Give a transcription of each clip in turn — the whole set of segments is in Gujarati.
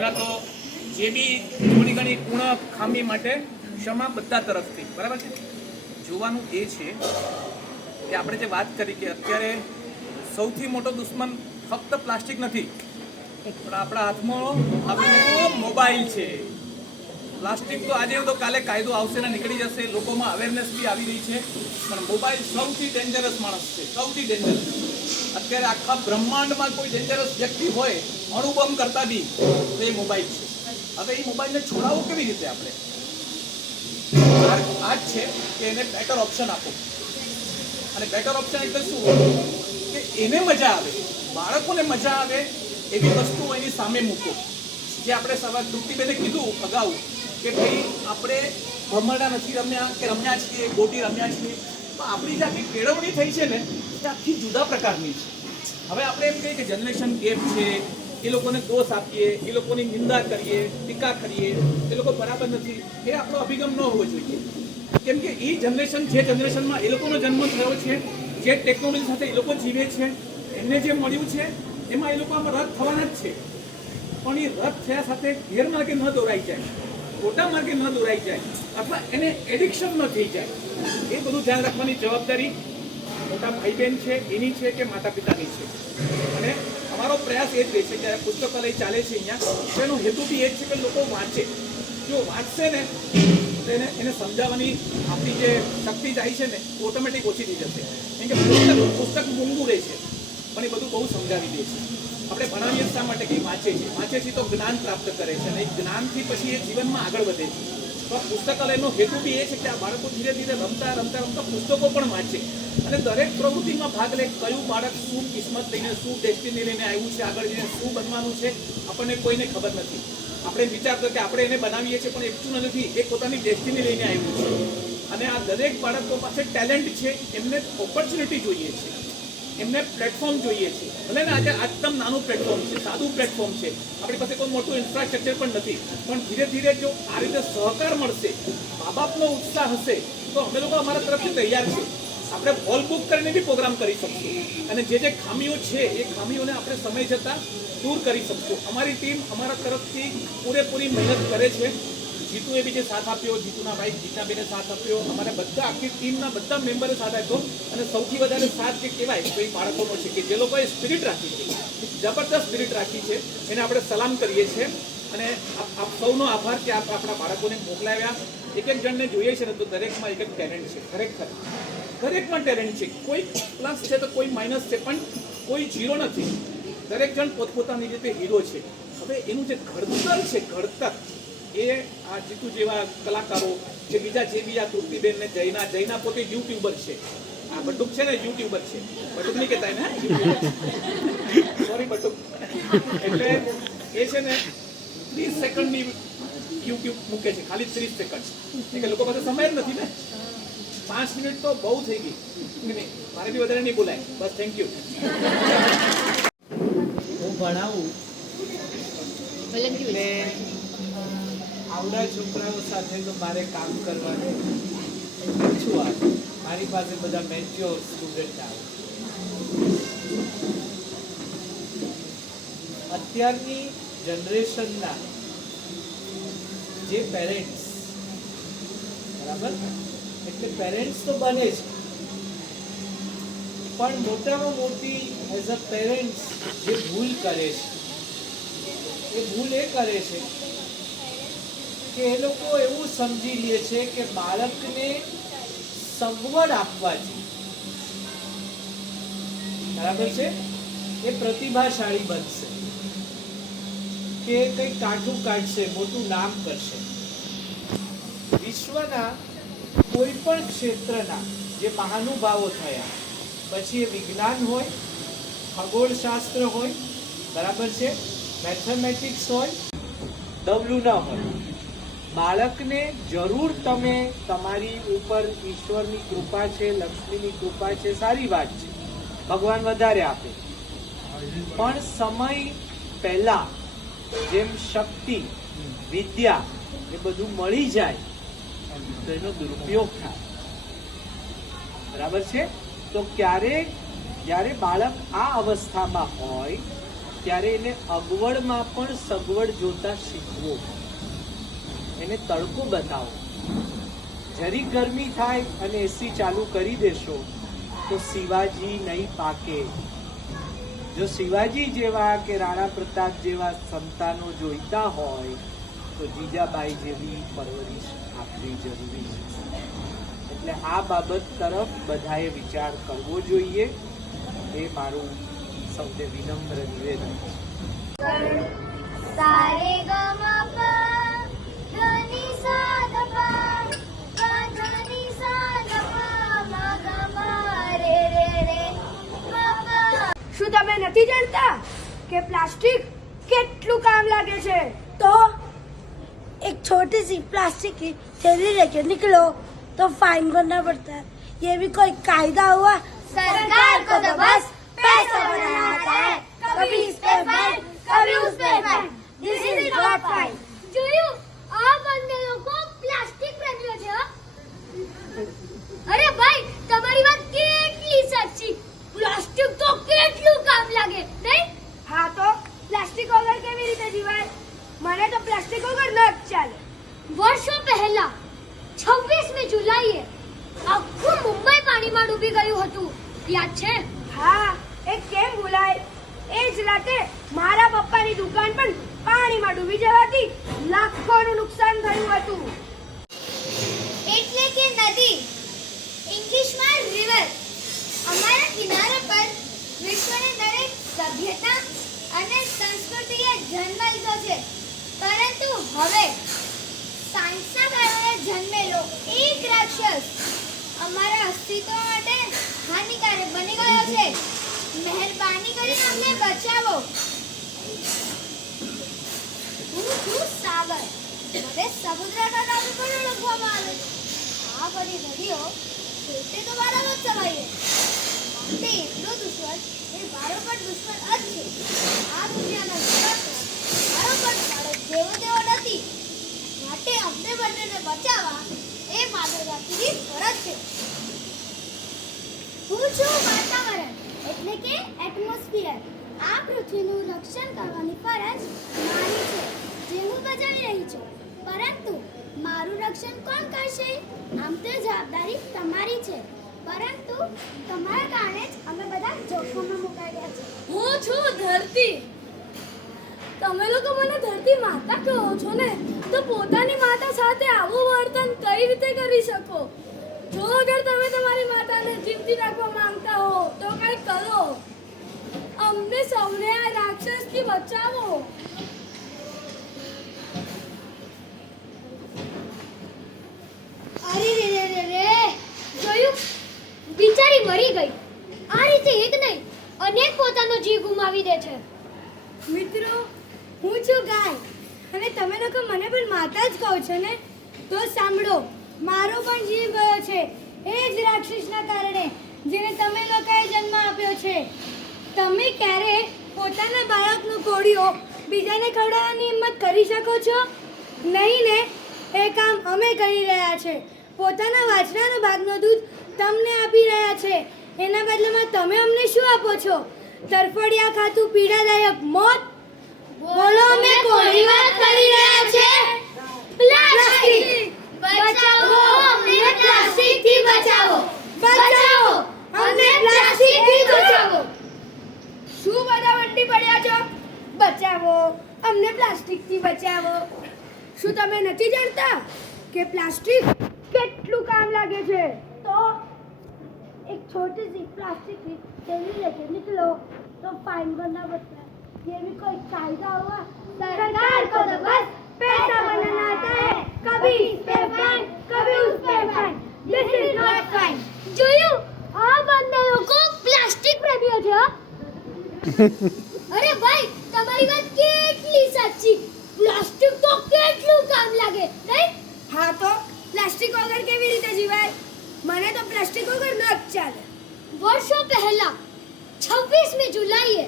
પહેલાં તો જે બી થોડી ઘણી પૂર્ણ ખામી માટે ક્ષમા બધા તરફથી, બરાબર છે. જોવાનું એ છે કે આપણે જે વાત કરી કે અત્યારે સૌથી મોટો દુશ્મન ફક્ત પ્લાસ્ટિક નથી, પણ આપણા હાથમાં આપણો મોબાઈલ છે. પ્લાસ્ટિક તો આજે તો કાલે કાયદો આવશે ને નીકળી જશે, લોકોમાં અવેરનેસ બી આવી રહી છે, પણ મોબાઈલ સૌથી ડેન્જરસ માણસ છે, સૌથી ડેન્જરસ. અત્યારે આખા બ્રહ્માંડમાં કોઈ ડેન્જરસ વ્યક્તિ હોય અણુબમ કરતા બી તો એ મોબાઈલ છે. હવે એ મોબાઈલને છોડાવવો કેવી રીતે? આપણે આ જ છે કે એને બેટર ઓપ્શન આપો. અને બેટર ઓપ્શન એટલે શું કે એને મજા આવે, બાળકોને મજા આવે એવી વસ્તુઓ એની સામે મૂકો. જે આપણે સવાર તૃપ્તિબેને કીધું અગાઉ કે ભાઈ આપણે ભમરડા નથી રમ્યા કે રમ્યા છીએ, ગોટી રમ્યા છીએ, તો આપણી જે આખી કેળવણી થઈ છે ને એ આખી જુદા પ્રકારની છે. હવે આપણે એમ કહીએ કે જનરેશન ગેપ છે, એ લોકોને દોષ આપીએ, એ લોકોની નિંદા કરીએ, ટીકા કરીએ, એ લોકો બરાબર નથી, એ આપણો અભિગમ ન હોવો જોઈએ. કેમ કે એ જનરેશન જે જનરેશનમાં એ લોકોનો જન્મ થયો છે, જે ટેકનોલોજી સાથે એ લોકો જીવે છે, એમને જે મળ્યું છે એમાં એ લોકો આમાં રદ થવાના જ છે. પણ એ રદ થયા સાથે ગેરમાર્ગે ન દોરાઈ જાય, ખોટા માર્ગે ન દોરાઈ જાય, અથવા એને એડિક્શન ન થઈ જાય, એ બધું ધ્યાન રાખવાની જવાબદારી મોટા ભાઈ બહેન છે એની છે કે માતા પિતાની છે. અને અમારો પ્રયાસ એ જ રહે છે કે પુસ્તકાલય ચાલે છે અહીંયા, તો એનો હેતુ બી એ જ છે કે લોકો વાંચે. જો વાંચશે ને તો એને સમજાવવાની આપણી જે શક્તિ જાય છે ને ઓટોમેટિક ઓછી થઈ જશે. કેમ કે પુસ્તક મૂંગું રહે છે પણ એ બધું બહુ સમજાવી દે છે. આપણે ભણાવીએ શા માટે કે વાંચે છે તો જ્ઞાન પ્રાપ્ત કરે છે, અને એ જ્ઞાનથી પછી એ જીવનમાં આગળ વધે છે. તો પુસ્તકાલયનો હેતુ બી એ છે કે આ બાળકો ધીરે ધીરે રમતા રમતા રમતા પુસ્તકો પણ વાંચે અને દરેક પ્રવૃત્તિમાં ભાગ લે. કયું બાળક શું કિસ્મત લઈને, શું ડેસ્ટિની લઈને આવ્યું છે, આગળ જઈને શું બનવાનું છે, આપણને કોઈને ખબર નથી. આપણે વિચારતો કે આપણે એને બનાવીએ છીએ પણ એટલું નથી, એ પોતાની ડેસ્ટિની લઈને આવ્યું છે. અને આ દરેક બાળકો પાસે ટેલેન્ટ છે, એમને ઓપોર્ચ્યુનિટી જોઈએ છે, એમને પ્લેટફોર્મ જોઈએ છે. ભલે ને આજે એકદમ નાનું પ્લેટફોર્મ છે, સાદું પ્લેટફોર્મ છે, આપણી પાસે કોઈ મોટું ઇન્ફ્રાસ્ટ્રક્ચર પણ નથી, પણ ધીરે ધીરે જો આ રીતે સહકાર મળશે, મા બાપનો ઉત્સાહ હશે, તો અમે લોકો અમારા તરફથી તૈયાર છે. આપણે હોલ બુક કરીને બી પ્રોગ્રામ કરી શકશું, અને જે ખામીઓ છે એ ખામીઓને આપણે સમય જતાં દૂર કરી શકશું. અમારી ટીમ અમારા તરફથી પૂરેપૂરી મહેનત કરે છે. જીતુએ બી જે સાથ આપ્યો, જીતુના ભાઈ જીતનાબેને સાથ આપ્યો, અમારા બધા આખી ટીમના બધા મેમ્બરે સાથ આપ્યો. અને સૌથી વધારે સાથ જે કહેવાય તો એ બાળકોનો છે કે જે લોકોએ સ્પિરિટ રાખી છે, જબરદસ્ત સ્પિરિટ રાખી છે, એને આપણે સલામ કરીએ છીએ. અને આપ સૌનો આભાર કે આપ આપણા બાળકોને મોકલાવ્યા. એક એક જણને જોઈએ છે ને તો દરેકમાં એક એક ટેલેન્ટ છે, ખરેખર દરેકમાં ટેલેન્ટ છે. કોઈ પ્લસ છે તો કોઈ માઇનસ છે, પણ કોઈ ઝીરો નથી. દરેક જણ પોતપોતાની રીતે હીરો છે. હવે એનું જે ઘડતર છે, ઘડતર એ આ જીતુ જેવા કલાકારો જે બીજા જે બી આ તૃપ્તિબેન ને જૈના પોતે યુટ્યુબર છે. આ બટુક છે ને યુટ્યુબર છે, બટુક નહીં કહેતા ને, સોરી બટુક. એટલે એ છે ને 30 સેકન્ડની યુટ્યુબ મૂકે છે, ખાલી 30 સેકન્ડ. એટલે લોકો પાસે સમય જ નથી ને. 5 મિનિટ તો બહુ થઈ ગઈ, મારે બી વધારે નહીં બોલાય. બસ થેન્ક યુ. હું ભણાવું એટલે આવડા છોકરાઓ સાથે તો મારે કામ કરવાનું ઓછું આવે. મારી પાસે બધા મેચ્યોર સ્ટુડન્ટ આવે. અત્યારની જનરેશનના જે પેરેન્ટ્સ, બરાબર, એટલે પેરેન્ટ્સ તો બને છે, પણ મોટામાં મોટી એઝ અ પેરેન્ટ્સ જે ભૂલ કરે છે એ ભૂલ એ કરે છે કે એ લોકો એવું સમજી લે છે કે બાળકને સગવડ આપવાથી, બરાબર છે, એ પ્રતિભાશાળી બનશે, કે કંઈક કાઠું કાઢશે, મોટું નામ કરશે. વિશ્વના કોઈ પણ ક્ષેત્રના જે મહાનુભાવો થયા, પછી એ વિજ્ઞાન હોય, ખગોળશાસ્ત્ર હોય, બરાબર છે, મેથેમેટિક્સ હોય, દવલું ન હોય, બાળકને જરૂર તમે તમારી ઉપર ઈશ્વરની કૃપા છે, લક્ષ્મીની કૃપા છે, સારી વાત છે, ભગવાન વધારે આપે, પણ સમય પહેલા જેમ શક્તિ, વિદ્યા એ બધું મળી જાય તો એનો દુરુપયોગ થાય, બરાબર છે. તો ક્યારેક જ્યારે બાળક આ અવસ્થામાં હોય ત્યારે એને અગવડમાં પણ સગવડ જોતા શીખવો. એને તડકો બતાવો. જરી ગરમી થાય અને એસી ચાલુ કરી દેશો તો શિવાજી નહીં પાકે. જો શિવાજી જેવા કે રાણા પ્રતાપ જેવા સંતાનો જોઈતા હોય તો જીજાબાઈ જેવી પરવરિશ આપવી જરૂરી છે. એટલે આ બાબત તરફ બધાએ વિચાર કરવો જોઈએ. એ મારું સૌને વિનમ્ર નિવેદન છે. સારે ગમ પ ધની સા ધ પ ધની સા ધ પ મ ગ મ રે રે રે મ પ. શું તમે નથી જાણતા કે પ્લાસ્ટિક કેટલું કામ લાગે છે? तो एक छोटी सी प्लास्टिक की थैली लेके निकलो तो फाइन भरना पड़ता है. ये भी कोई कायदा हुआ? सरकार को तो बस पैसा बनाना आता है. कभी इस पे फाइन, कभी उस पे fine. This is not fine. જોયું આ બંને લોકો પ્લાસ્ટિક પ્રેમીઓ છે. અરે ભાઈ તમારી વાત કેટલી સાચી. પ્લાસ્ટિક તો કેટલું કામ લાગે નહીં? हाँ तो प्लास्टिक वगैरह કેવી રીતે જીવાય? મને તો પ્લાસ્ટિક વગર ન જ ચાલે. વર્ષો પહેલા 26મી જુલાઈએ આખું મુંબઈ પાણીમાં ડૂબી ગયું હતું. યાદ છે? હા, એ કેમ ભૂલાય? એ જ રાતે મારા પપ્પાની દુકાન પણ પાણીમાં ડૂબી જવાથી લાખોનું નુકસાન થયું હતું. એટલે કે નદી, ઇંગ્લિશમાં રિવર. અમારા કિનારા પર વિશ્વની દરેક સભ્યતા અને સંસ્કૃતિએ જન્મ લીધો છે. પરંતુ હવે સાયન્સના કારણે જન્મેલો એક રાક્ષસ અમારા અસ્તિત્વ માટે હાનિકારક બની ગયો છે. મહેરબાની કરીને અમને બચાવો. હું છું સાગર. મને સમુદ્રના નામે પણ ઓળખવામાં આવે. આ બધી નદીઓ પોતે તો મારા વચ્ચે સમાઈએ. માટે એટલો દુશ્મન એ મારો પણ દુશ્મન જ છે. આ દુનિયાના જીવતો મારો પણ મારો જેવો તેવો નથી. માટે અમને બંનેને બચાવવા એ માનવજાતિની ફરજ છે. હું છું વાતાવરણ એટલે કે એટમોસ્ફિયર. આ પૃથ્વીનું રક્ષણ કરવાની ફરજ મારી છે જે હું બજાવી રહી છું. પરંતુ મારું રક્ષણ કોણ કરશે? આમ તો જવાબદારી તમારી છે. પરંતુ તમારા કારણે જ અમે બધા જોખમમાં મુકાઈ ગયા છે. હું છું ધરતી. તમે લોકો મને ધરતી માતા કહો છો ને, તો પોતાની માતા સાથે આવું વર્તન કઈ રીતે કરી શકો? જો અગર તમે તમારી માતાને જીવતી રાખવા માંગતા હો તો કંઈક કરો. અમને સૌને આ રાક્ષસથી બચાવો. અરે રે રે રે રે, જોયું? બિચારી મરી ગઈ. આ રીતે એક નહીં અનેક પોતાનો જીવ ગુમાવી દે છે. મિત્રો, હું છું ગાય અને તમે લોકો મને પણ માતા જ કહો છો ને, તો સાંભળો, મારો પણ જીવ ગયો છે એ જ રાક્ષસના કારણે જેને તમે લોકોએ જન્મ આપ્યો છે. તમે ક્યારે પોતાના બાળકનું કોળિયો બીજાને ખવડાવવાની હિંમત કરી શકો છો? નહીં ને? એ કામ અમે કરી રહ્યા છે. પોતાના વાછરાના ભાગનું દૂધ તમને આપી રહ્યા છે. એના બદલામાં તમે અમને શું આપો છો? તરફડિયા ખાતું પીડાદાયક મોત. બોલો, અમે કોની વાત કરી રહ્યા છે? પ્લાસ્ટિક બચાવો, અમને પ્લાસ્ટિકથી બચાવો. બચાવો, અમને પ્લાસ્ટિકથી બચાવો. શું બધા વંટી પડ્યા છો? બચાવો, અમને પ્લાસ્ટિકથી બચાવો. શું તમે નથી જાણતા કે પ્લાસ્ટિક કેટલું કામ લાગે છે? तो एक छोटी सी प्लास्टिक की थैली लेके निकलो तो फाइन भरना पड़ता है. ये भी कोई कायदा हुआ? सरकार को तो बस पैसा बनाना आता है. कभी इस पे फाइन, कभी उस पे fine. This is not fine. જોયું? આ બંને લોકો પ્લાસ્ટિક પ્રેમીઓ છે. અરે ભાઈ તમારી વાત કેટલી સાચી. પ્લાસ્ટિક તો કેટલું કામ લાગે નહીં? हाँ तो प्लास्टिक वगैरह કેવી રીતે જીવાય? મને તો પ્લાસ્ટિક વગર ન જ ચાલે. વર્ષો પહેલા 26મી જુલાઈએ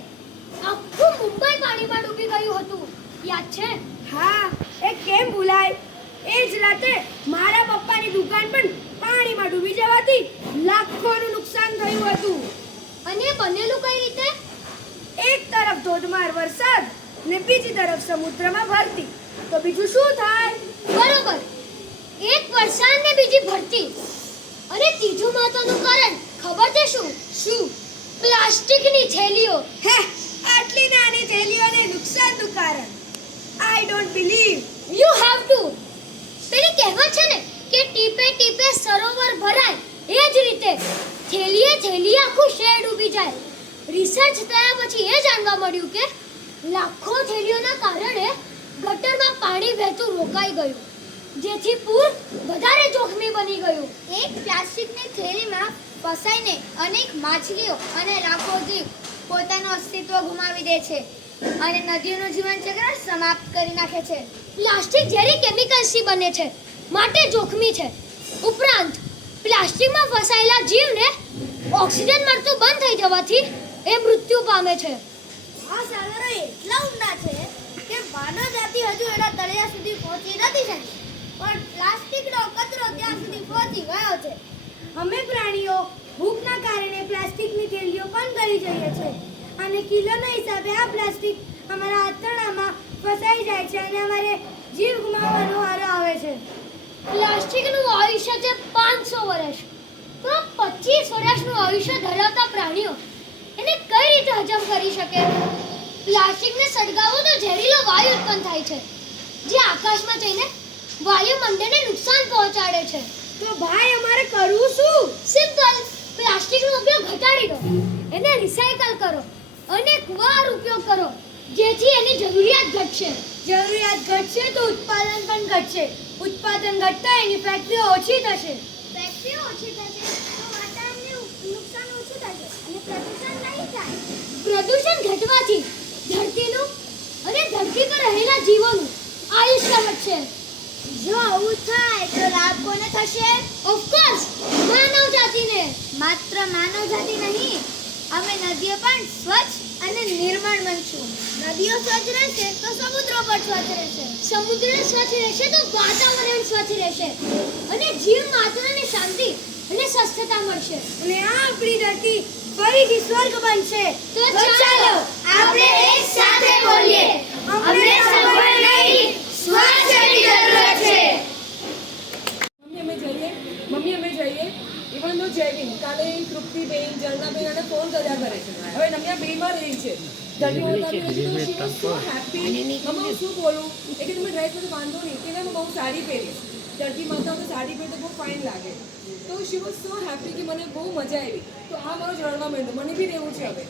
આખું મુંબઈ પાણીમાં ડૂબી ગયું હતું. યાદ છે? હા, એ કેમ ભૂલાય? એ જ રાતે મારા પપ્પાની દુકાન પણ પાણીમાં ડૂબી જવાથી લાખોનું નુકસાન થયું હતું. અને બનેલું કઈ રીતે? એક તરફ ધોધમાર વરસાદ ને બીજી તરફ સમુદ્રમાં ભરતી, તો બીજું શું થાય? બરોબર. એક વરસાદ ને બીજી ભરતી અને ત્રીજું મહત્વનું કારણ ખબર છે શું? શું? પ્લાસ્ટિકની થેલીઓ. હે, આટલી નાની થેલીઓને નુકસાનનું કારણ? I don't believe. You have to. પેલી કહેવત છે ને કે ટીપે ટીપે સરોવર ભરાય, એ જ રીતે થેલીએ આખું શહેર ડૂબી જાય. રિસર્ચ થયા પછી એ જાણવા મળ્યું કે લાખો થેલીઓના કારણે ગટરમાં પાણી વહેતું રોકાઈ ગયું, જેથી પૂર વધારે જોખમી બની ગયું. એક પ્લાસ્ટિકની થેલીમાં ફસાઈને અનેક માછલીઓ અને લાખો જીવ પોતાનું અસ્તિત્વ ગુમાવી દે છે અને નદીઓનું જીવનચક્ર સમાપ્ત કરી નાખે છે. પ્લાસ્ટિક ઝેરી કેમિકલ્સથી બને છે, માટે જોખમી છે. ઉપરાંત પ્લાસ્ટિકમાં ફસાયેલા જીવને ઓક્સિજન મળતું બંધ થઈ જવાથી એ મૃત્યુ પામે છે. આ સાગરો એટલા ઊંડા છે કે માનવ જાતિ હજુ એના તળિયા સુધી પહોંચી નથી શકી, પણ પ્લાસ્ટિકનો કચરો ત્યાં સુધી પહોંચી ગયો છે. અમે પ્રાણીઓ ભૂખના કારણે પ્લાસ્ટિકની થેલીઓ પણ કરી જઈએ છીએ અને કિલોના હિસાબે આ પ્લાસ્ટિક અમારા આંતરડામાં ફસાઈ જાય છે અને અમારે જીવ ગુમાવવાનો વારો આવે છે. પ્લાસ્ટિકનું આયુષ્ય છે 500 વર્ષ, તો 25 વર્ષનું આયુષ્ય ધરાવતા પ્રાણીઓ એને કઈ રીતે હજમ કરી શકે? પ્લાસ્ટિકને સળગાવો તો ઝેરીલો વાયુ ઉત્પન્ન થાય છે, જે આકાશમાં જઈને વાયુમંડળને નુકસાન પહોંચાડે છે. તો ભાઈ અમારે કરવું શું? સિમ્પલ. પ્લાસ્ટિકનો ઉપયોગ ઘટાડી દો, એને રિસાયકલ કરો, અનેકવાર ઉપયોગ કરો, જેથી એની જરૂરિયાત ઘટશે. જરૂરિયાત ઘટશે તો ઉત્પાદન પણ ઘટશે. ઉત્પાદન ઘટતા એની ફેક્ટરીઓ ઓછી થશે. ફેક્ટરીઓ ઓછી થશે તો વાતાવરણને નુકસાન ઓછું થશે અને પ્રદૂષણ નહીં થાય. પ્રદૂષણ ઘટવાથી ધરતીનું અને ધરતી પર રહેલા જીવોનું આયુષ્ય વધશે. જો આવું થાય તો લાભ કોને થશે? ઓફકોર્સ માનવ જાતિને. માત્ર માનવ જાતિ નહીં, અમે નદીઓ પણ સ્વચ્છ અને નિર્મળ બનશું. નદીઓ સ્વચ્છ રહેશે તો સમુદ્રો પણ સ્વચ્છ રહેશે. સમુદ્ર સ્વચ્છ રહેશે તો વાતાવરણ સ્વચ્છ રહેશે અને જીવ માત્રને શાંતિ અને સ્વસ્થતા મળશે. અને આ આપણી ધરતી ફરીથી સ્વર્ગ બનશે. તો તો ચાલો આપણે એક સાથે બોલીએ, અમને સગવડ નહીં, સ્વચ્છની જરૂરત છે. મમ્મી અમે જઈએ ઇવન તો જયવીન કાલે તૃપ્તિબેન જર્નાબેન અને ફોન કર્યા કરે છે. હવે નમ્યા બેમાં રહી છે. જલ્દી બોલતા નથી તો સો હેપી. મમ્મી હું શું બોલું એ કે તમે ડ્રેસ બધું વાંધો નહીં કે હું બહુ સાડી પહેરીશ. ધરતી માતા તો સાડી પહેરી તો બહુ ફાઇન લાગે. તો શી વોઝ સો હેપી કે મને બહુ મજા આવી. તો આ મારો જળવા માંડ્યો, મને બી રહેવું છે હવે.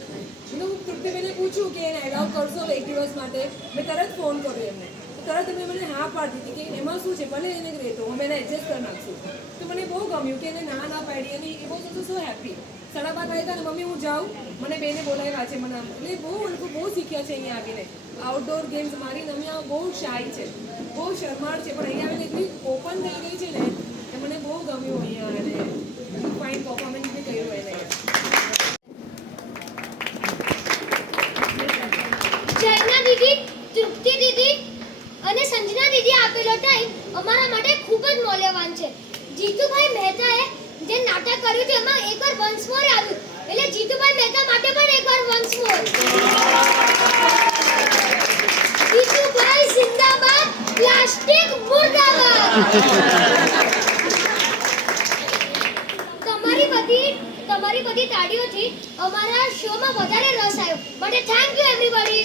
એટલે હું તૃપ્તિબેને પૂછ્યું કે એને એલાઉ કરશો હવે એક દિવસ માટે. મેં તરત ફોન કર્યો એમને, તરત તમે મને હા પાડી દીધી કે એમાં શું છે, ભલે એને રહેતો અમે એને એડજસ્ટ કરી નાખશું. તો મને બહુ ગમ્યું કે એને ના પાડી અને એ બહુ સો હેપી. 7:30 આવ્યા હતા ને મમ્મી હું જાઉં, મને બેને બોલાવ્યા છે મને. એટલે બહુ લોકો બહુ શીખ્યા છે અહીંયા આવીને. આઉટડોર ગેમ્સ મારી નમ્યા બહુ શાય છે, બહુ શરમાળ છે, પણ અહીંયા આવીને એટલી ઓપન થઈ ગઈ છે ને કે મને બહુ ગમ્યું અહીંયા અને ફાઇન પરફોર્મન્સ બી કર્યું એને. જયના દીદી, તૃપ્તિ દીદી અને સંજના દીદી આપેલો ટાઈમ અમારા માટે ખૂબ જ મૂલ્યવાન છે. જીતુભાઈ મહેતાએ જે નાટક કર્યું છે એમાં એકવાર વન્સ મોર આવ્યું, એટલે જીતુભાઈ મહેતા માટે પણ એકવાર વન્સ મોર. જીતુભાઈ જિંદાબાદ, પ્લાસ્ટિક મુર્દાબાદ. તમારી બધી તાળીઓથી અમારા શોમાં વધારે રસ આવ્યો, માટે થેન્ક યુ એવરીબોડી.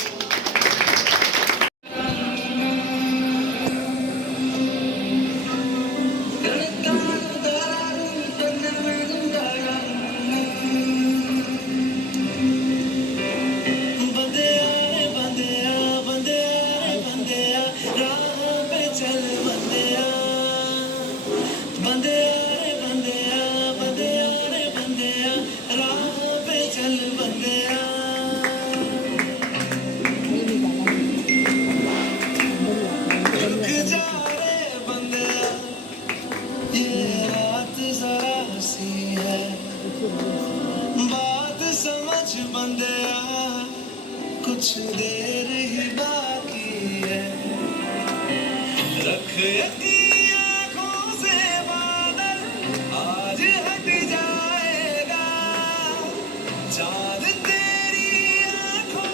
कुछ देर ही बाकी है, रख अपनी आंखों से बादल, आज हट जाएगा चांद तेरी आंखों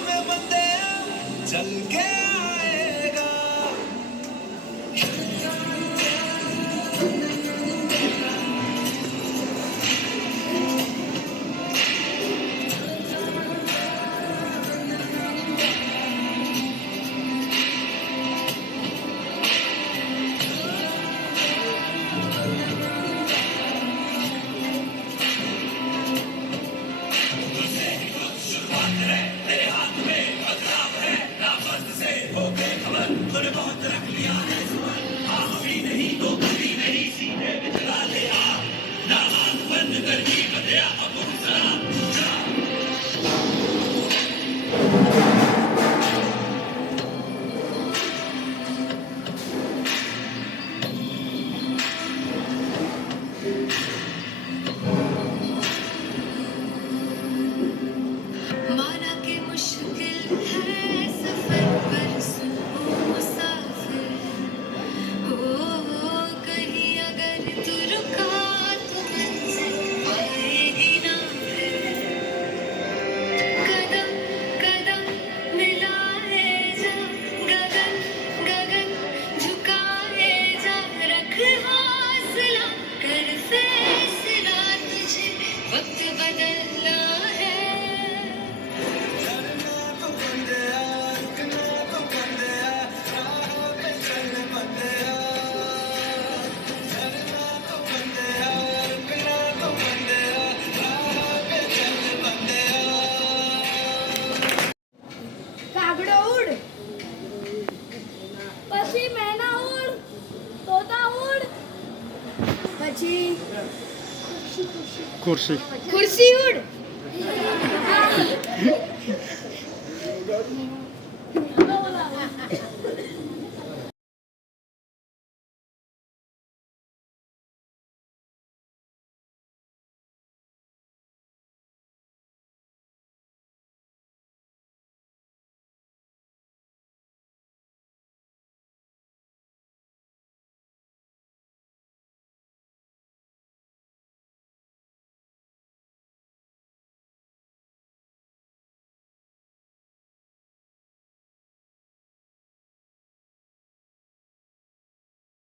ખુરશી ઉડ